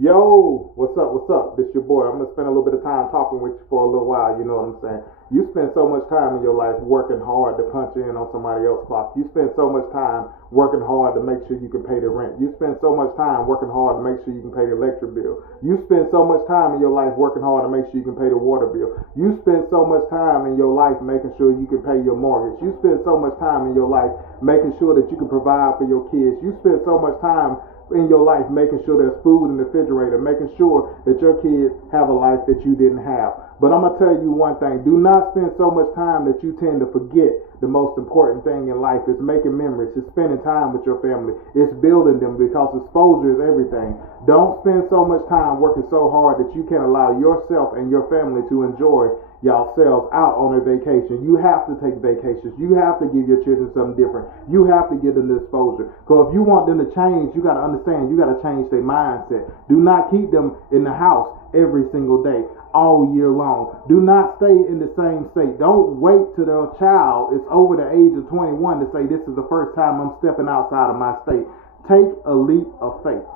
Yo, what's up? What's up? This your boy. I'm gonna spend a little bit of time talking with you for a little while. You know what I'm saying? You spend so much time in your life working hard to punch in on somebody else's clock. You spend so much time working hard to make sure you can pay the rent. You spend so much time working hard to make sure you can pay the electric bill. You spend so much time in your life working hard to make sure you can pay the water bill. You spend so much time in your life making sure you can pay your mortgage. You spend so much time in your life making sure that you can provide for your kids. You spend so much time in your life making sure there's food in the refrigerator, making sure that your kids have a life that you didn't have. But I'm going to tell you one thing. Do not spend so much time that you tend to forget the most important thing in life is making memories. It's spending time with your family. It's building them because exposure is everything. Don't spend so much time working so hard that you can't allow yourself and your family to enjoy yourselves out on a vacation. You have to take vacations. You have to give your children something different. You have to give them the exposure. Because if you want them to change, you got to understand, you got to change their mindset. Do not keep them in the house every single day, all year long. Do not stay in the same state. Don't wait till their child is over the age of 21 to say, this is the first time I'm stepping outside of my state. Take a leap of faith.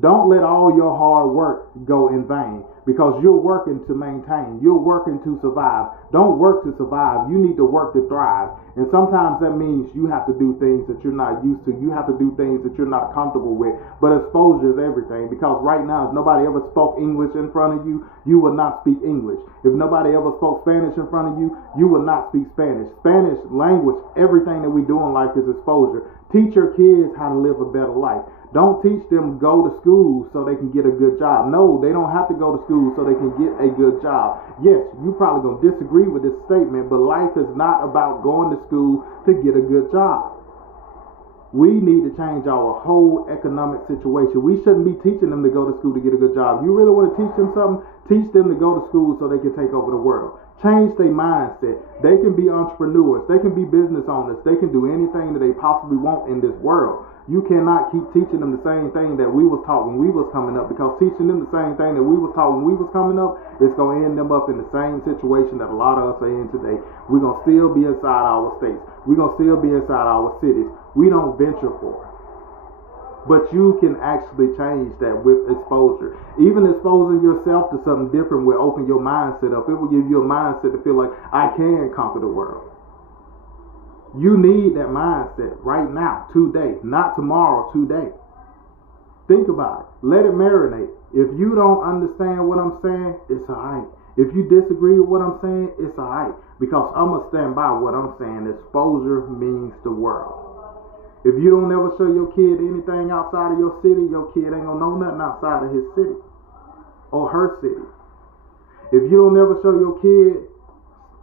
Don't let all your hard work go in vain because you're working to maintain. You're working to survive. Don't work to survive. You need to work to thrive. And sometimes that means you have to do things that you're not used to. You have to do things that you're not comfortable with. But exposure is everything because right now, if nobody ever spoke English in front of you, you will not speak English. If nobody ever spoke Spanish in front of you, you will not speak Spanish. Spanish language, everything that we do in life is exposure. Teach your kids how to live a better life. Don't teach them go to school so they can get a good job. No, they don't have to go to school so they can get a good job. Yes, you probably going to disagree with this statement, but life is not about going to school to get a good job. We need to change our whole economic situation. We shouldn't be teaching them to go to school to get a good job. You really want to teach them something? Teach them to go to school so they can take over the world. Change their mindset. They can be entrepreneurs. They can be business owners. They can do anything that they possibly want in this world. You cannot keep teaching them the same thing that we was taught when we was coming up, because teaching them the same thing that we was taught when we was coming up is going to end them up in the same situation that a lot of us are in today. We're going to still be inside our states. We're going to still be inside our cities. We don't venture forth. But you can actually change that with exposure. Even exposing yourself to something different will open your mindset up. It will give you a mindset to feel like, I can conquer the world. You need that mindset right now, today, not tomorrow, today. Think about it. Let it marinate. If you don't understand what I'm saying, it's alright. If you disagree with what I'm saying, it's alright. Because I'm going to stand by what I'm saying. Exposure means the world. If you don't ever show your kid anything outside of your city, your kid ain't going to know nothing outside of his city or her city. If you don't ever show your kid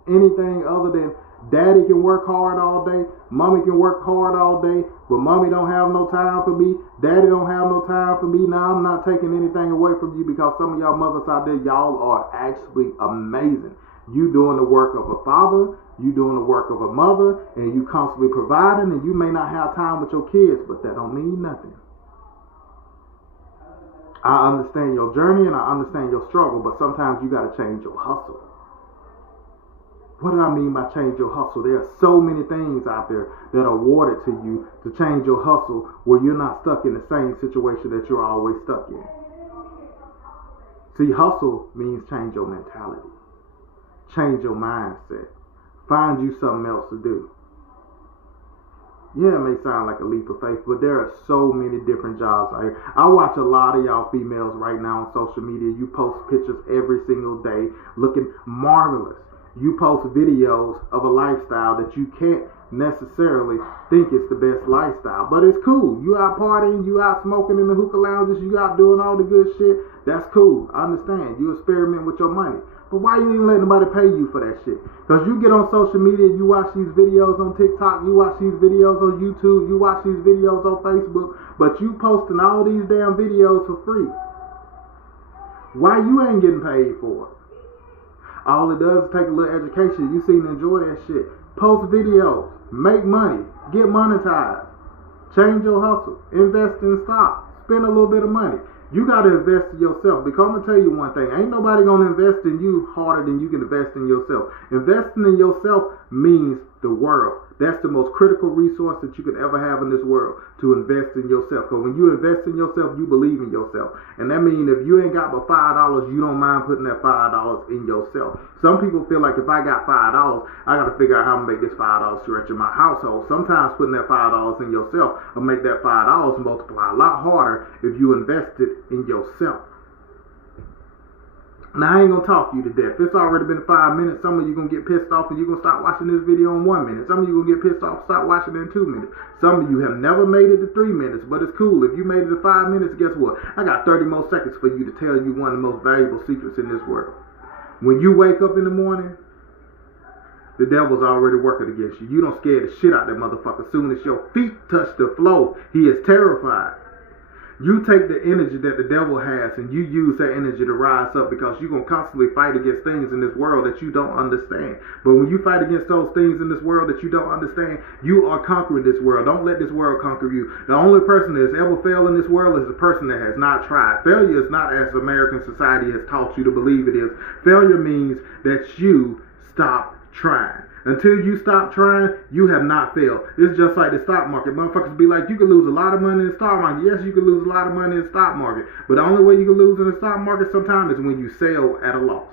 anything other than daddy can work hard all day, mommy can work hard all day, but mommy don't have no time for me, daddy don't have no time for me. Now I'm not taking anything away from you because some of y'all mothers out there, y'all are actually amazing. You doing the work of a father, you doing the work of a mother, and you constantly providing, and you may not have time with your kids, but that don't mean nothing. I understand your journey and I understand your struggle, but sometimes you got to change your hustle. What do I mean by change your hustle? There are so many things out there that are awarded to you to change your hustle where you're not stuck in the same situation that you're always stuck in. See, hustle means change your mentality. Change your mindset. Find you something else to do. Yeah, it may sound like a leap of faith, but there are so many different jobs out here. I watch a lot of y'all females right now on social media. You post pictures every single day looking marvelous. You post videos of a lifestyle that you can't necessarily think is the best lifestyle, but it's cool. You out partying, you out smoking in the hookah lounges, you out doing all the good shit. That's cool. I understand. You experiment with your money. But why you ain't letting nobody pay you for that shit? Because you get on social media, you watch these videos on TikTok, you watch these videos on YouTube, you watch these videos on Facebook, but you posting all these damn videos for free. Why you ain't getting paid for it? All it does is take a little education. You seem to enjoy that shit. Post videos. Make money. Get monetized. Change your hustle. Invest in stocks. Spend a little bit of money. You got to invest in yourself. Because I'm going to tell you one thing. Ain't nobody going to invest in you harder than you can invest in yourself. Investing in yourself means the world. That's the most critical resource that you could ever have in this world, to invest in yourself. Because when you invest in yourself, you believe in yourself. And that means if you ain't got but $5, you don't mind putting that $5 in yourself. Some people feel like if I got $5, I got to figure out how to make this $5 stretch in my household. Sometimes putting that $5 in yourself will make that $5 multiply a lot harder if you invest it in yourself. Now, I ain't going to talk you to death. It's already been 5 minutes. Some of you going to get pissed off and you're going to start watching this video in 1 minute. Some of you going to get pissed off and start watching it in 2 minutes. Some of you have never made it to 3 minutes, but it's cool. If you made it to 5 minutes, guess what? I got 30 more seconds for you to tell you one of the most valuable secrets in this world. When you wake up in the morning, the devil's already working against you. You don't scare the shit out of that motherfucker. As soon as your feet touch the floor, he is terrified. You take the energy that the devil has and you use that energy to rise up, because you're going to constantly fight against things in this world that you don't understand. But when you fight against those things in this world that you don't understand, you are conquering this world. Don't let this world conquer you. The only person that has ever failed in this world is the person that has not tried. Failure is not as American society has taught you to believe it is. Failure means that you stop trying. Until you stop trying, you have not failed. It's just like the stock market. Motherfuckers be like, you can lose a lot of money in the stock market. Yes, you can lose a lot of money in the stock market. But the only way you can lose in the stock market sometimes is when you sell at a loss.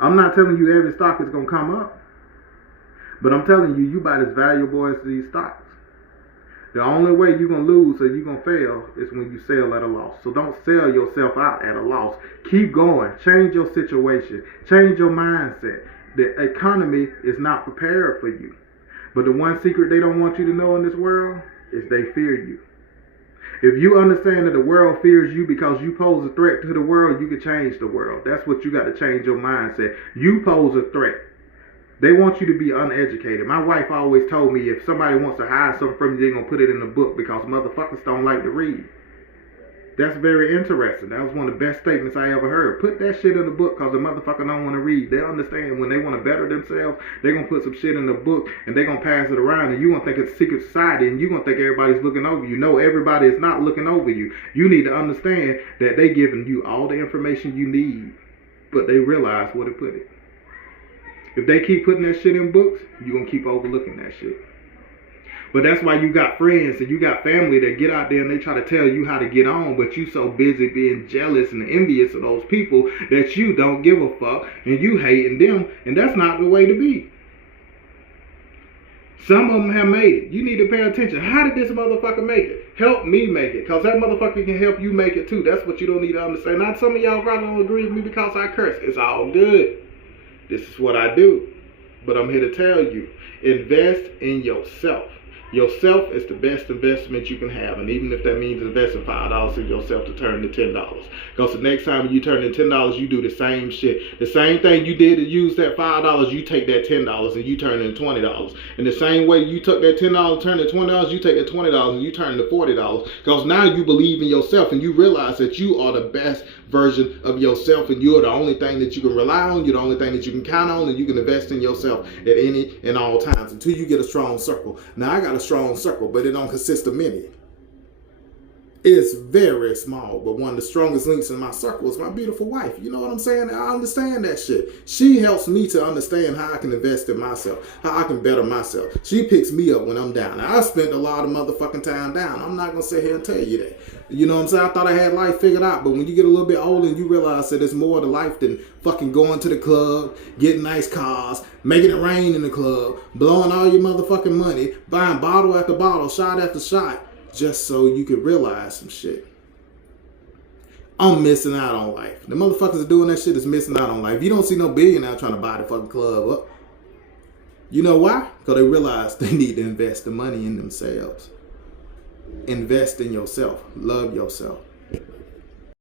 I'm not telling you every stock is going to come up. But I'm telling you, you buy as valuable as these stocks. The only way you're going to lose or you're going to fail is when you sell at a loss. So don't sell yourself out at a loss. Keep going. Change your situation. Change your mindset. The economy is not prepared for you. But the one secret they don't want you to know in this world is they fear you. If you understand that the world fears you because you pose a threat to the world, you can change the world. That's what you got to change your mindset. You pose a threat. They want you to be uneducated. My wife always told me if somebody wants to hide something from you, they're going to put it in a book, because motherfuckers don't like to read. That's very interesting. That was one of the best statements I ever heard. Put that shit in the book, because the motherfucker don't want to read. They understand when they want to better themselves, they're going to put some shit in the book and they're going to pass it around, and you're going to think it's a secret society and you're going to think everybody's looking over you. No, everybody is not looking over you. You need to understand that they giving you all the information you need, but they realize where to put it. If they keep putting that shit in books, you're going to keep overlooking that shit. But that's why you got friends and you got family that get out there and they try to tell you how to get on, but you so busy being jealous and envious of those people that you don't give a fuck and you hating them, and that's not the way to be. Some of them have made it. You need to pay attention. How did this motherfucker make it? Help me make it, because that motherfucker can help you make it too. That's what you don't need to understand. Not some of y'all probably don't agree with me because I curse. It's all good. This is what I do. But I'm here to tell you, invest in yourself. Yourself is the best investment you can have, and even if that means investing $5 in yourself to turn to $10. Because the next time you turn in $10, you do the same shit. The same thing you did to use that $5, you take that $10 and you turn it into $20. In the same way you took that $10, turn it to $20, you take that $20 and you turn it to $40. Because now you believe in yourself and you realize that you are the best version of yourself, and you're the only thing that you can rely on, you're the only thing that you can count on, and you can invest in yourself at any and all times until you get a strong circle. Now I got a strong circle, but it don't consist of many. It's very small, but one of the strongest links in my circle is my beautiful wife. You know what I'm saying? I understand that shit. She helps me to understand how I can invest in myself, how I can better myself. She picks me up when I'm down. Now, I spent a lot of motherfucking time down. I'm not going to sit here and tell you that. You know what I'm saying? I thought I had life figured out, but when you get a little bit older and you realize that there's more to life than fucking going to the club, getting nice cars, making it rain in the club, blowing all your motherfucking money, buying bottle after bottle, shot after shot, just so you could realize some shit. I'm missing out on life. The motherfuckers that doing that shit is missing out on life. You don't see no billionaire trying to buy the fucking club up. You know why? Because they realize they need to invest the money in themselves. Invest in yourself. Love yourself.